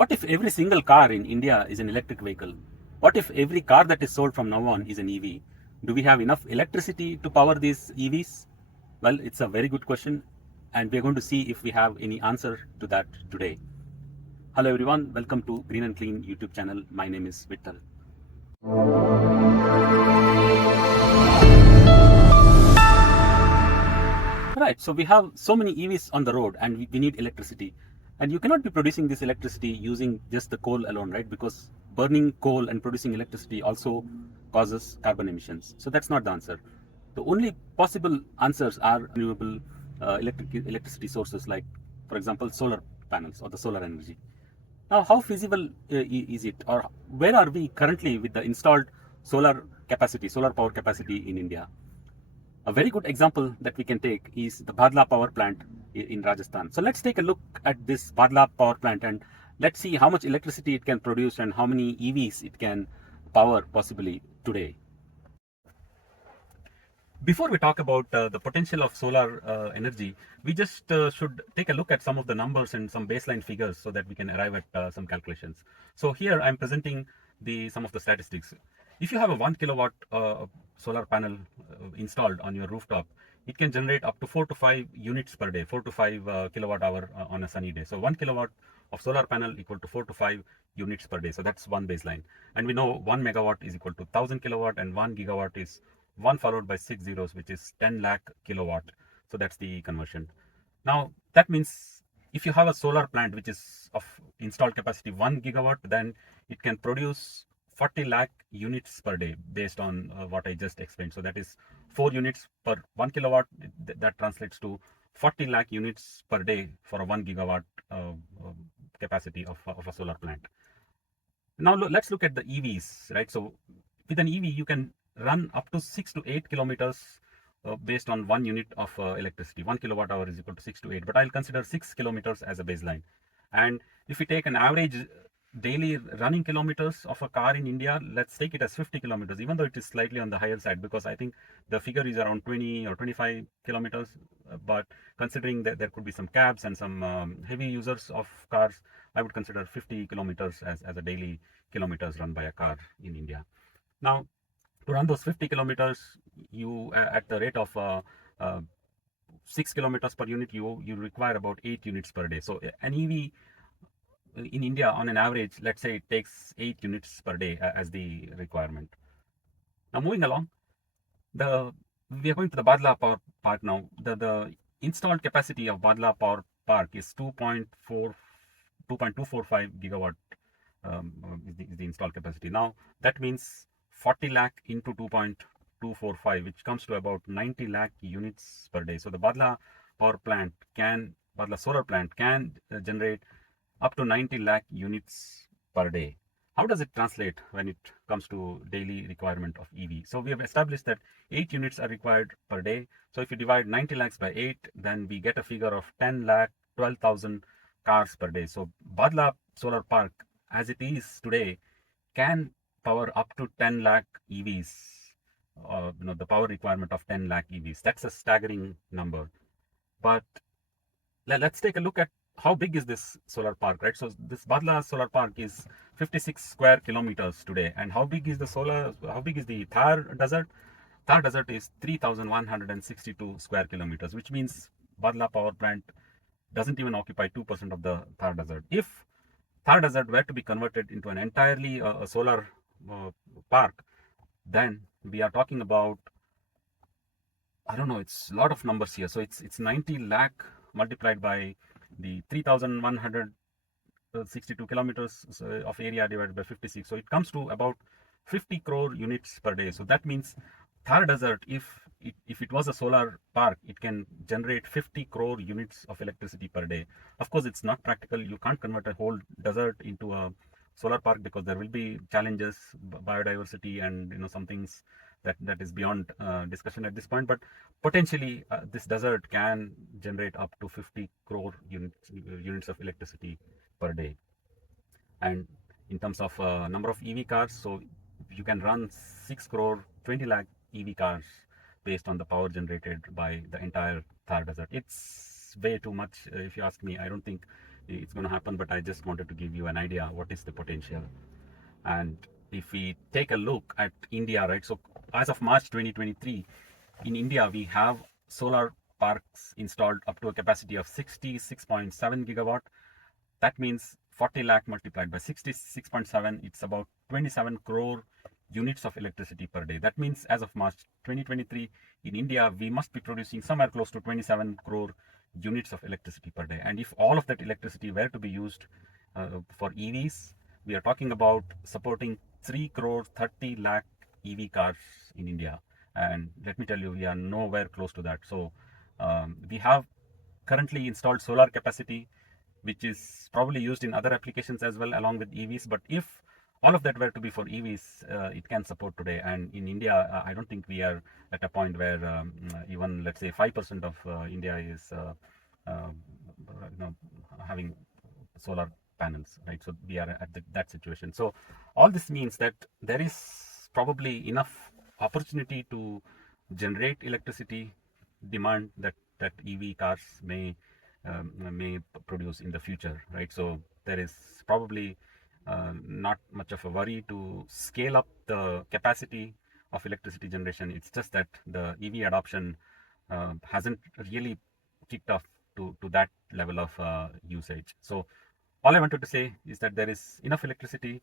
What if every single car in India is an electric vehicle? What if every car that is sold from now on is an EV? Do we have enough electricity to power these EVs? Well, it's a very good question, and we're going to see if we have any answer to that today. Hello everyone, welcome to Green and Clean YouTube channel. My name is Vittal. Right, so we have so many EVs on the road and we need electricity. And you cannot be producing this electricity using just the coal alone, right? Because burning coal and producing electricity also causes carbon emissions. So that's not the answer. The only possible answers are renewable electricity sources like, for example, solar panels or the solar energy. Now, how feasible is it, or where are we currently with the installed solar capacity, solar power capacity in India? A very good example that we can take is the Bhadla Power Plant in Rajasthan. So let's take a look at this Bhadla Power Plant and let's see how much electricity it can produce and how many EVs it can power possibly today. Before we talk about the potential of solar energy, we just should take a look at some of the numbers and some baseline figures so that we can arrive at some calculations. So here I'm presenting some of the statistics. If you have a 1 kilowatt solar panel installed on your rooftop, it can generate up to 4 to 5 units per day, 4 to 5 kilowatt hour on a sunny day. So 1 kilowatt of solar panel equal to 4 to 5 units per day. So that's one baseline. And we know 1 megawatt is equal to 1000 kilowatt and 1 gigawatt is 1 followed by 6 zeros, which is 10 lakh kilowatt. So that's the conversion. Now that means if you have a solar plant which is of installed capacity 1 gigawatt, then it can produce 40 lakh units per day based on what I just explained. So that is 4 units per 1 kilowatt. That translates to 40 lakh units per day for a 1 gigawatt capacity of a solar plant. Now let's look at the EVs, right? So with an EV, you can run up to 6 to 8 kilometers based on 1 unit of electricity. 1 kilowatt hour is equal to 6 to 8, but I'll consider 6 kilometers as a baseline. And if we take an average daily running kilometers of a car in India, let's take it as 50 kilometers, even though it is slightly on the higher side, because I think the figure is around 20 or 25 kilometers. But considering that there could be some cabs and some heavy users of cars, I would consider 50 kilometers as a daily kilometers run by a car in India. Now, to run those 50 kilometers, you at the rate of 6 kilometers per unit, you require about 8 units per day. So an EV in India, on an average, let's say it takes 8 units per day as the requirement. Now, moving along, we are going to the Bhadla Power Park now. The installed capacity of Bhadla Power Park is 2.245 gigawatt is the installed capacity. Now, that means 40 lakh into 2.245, which comes to about 90 lakh units per day. So the Bhadla Solar Plant can generate up to 90 lakh units per day. How does it translate when it comes to daily requirement of EV? So we have established that 8 units are required per day. So if you divide 90 lakhs by 8, then we get a figure of 10 lakh 12,000 cars per day. So Bhadla Solar Park, as it is today, can power up to 10 lakh EVs. The power requirement of 10 lakh EVs. That's a staggering number. But let's take a look at how big is this solar park, right? So this Bhadla Solar Park is 56 square kilometers today. And how big is the Thar Desert? Thar Desert is 3,162 square kilometers, which means Bhadla Power Plant doesn't even occupy 2% of the Thar Desert. If Thar Desert were to be converted into an entirely a solar park, then we are talking about, I don't know, it's a lot of numbers here. So it's 90 lakh multiplied by the 3,162 kilometers of area divided by 56. So it comes to about 50 crore units per day. So that means Thar Desert, if it was a solar park, it can generate 50 crore units of electricity per day. Of course, it's not practical. You can't convert a whole desert into a solar park because there will be challenges, biodiversity, and some things that is beyond discussion at this point. But potentially, this desert can generate up to 50 crore units of electricity per day. And in terms of number of EV cars, so you can run 6 crore 20 lakh EV cars based on the power generated by the entire Thar Desert. It's way too much, if you ask me. I don't think it's going to happen, but I just wanted to give you an idea what is the potential. And if we take a look at India, right? So as of March 2023, in India, we have solar parks installed up to a capacity of 66.7 gigawatt. That means 40 lakh multiplied by 66.7, it's about 27 crore units of electricity per day. That means as of March 2023, in India, we must be producing somewhere close to 27 crore units of electricity per day. And if all of that electricity were to be used for EVs, we are talking about supporting 3 crore 30 lakh EV cars in India. And let me tell you, we are nowhere close to that. So we have currently installed solar capacity, which is probably used in other applications as well along with EVs. But if all of that were to be for EVs, it can support today. And in India, I don't think we are at a point where even, let's say, 5% of India is you know, having solar panels, right? So we are at that situation. So all this means that there is probably enough opportunity to generate electricity demand that EV cars may produce in the future, right? So there is probably not much of a worry to scale up the capacity of electricity generation. It's just that the EV adoption hasn't really kicked off to that level of usage. So all I wanted to say is that there is enough electricity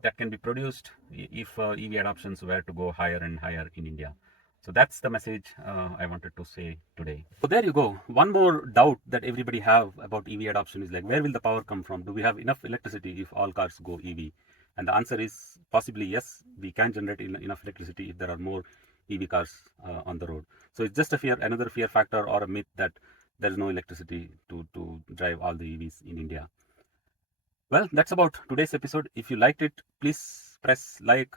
that can be produced if EV adoptions were to go higher and higher in India. So that's the message I wanted to say today. So there you go. One more doubt that everybody have about EV adoption is like, where will the power come from? Do we have enough electricity if all cars go EV? And the answer is possibly yes, we can generate enough electricity if there are more EV cars on the road. So it's just another fear factor or a myth that there is no electricity to drive all the EVs in India. Well, that's about today's episode. If you liked it, please press like,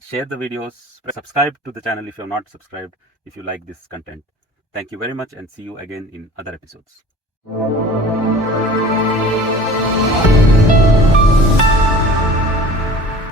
share the videos, subscribe to the channel if you have not subscribed if you like this content. Thank you very much and see you again in other episodes.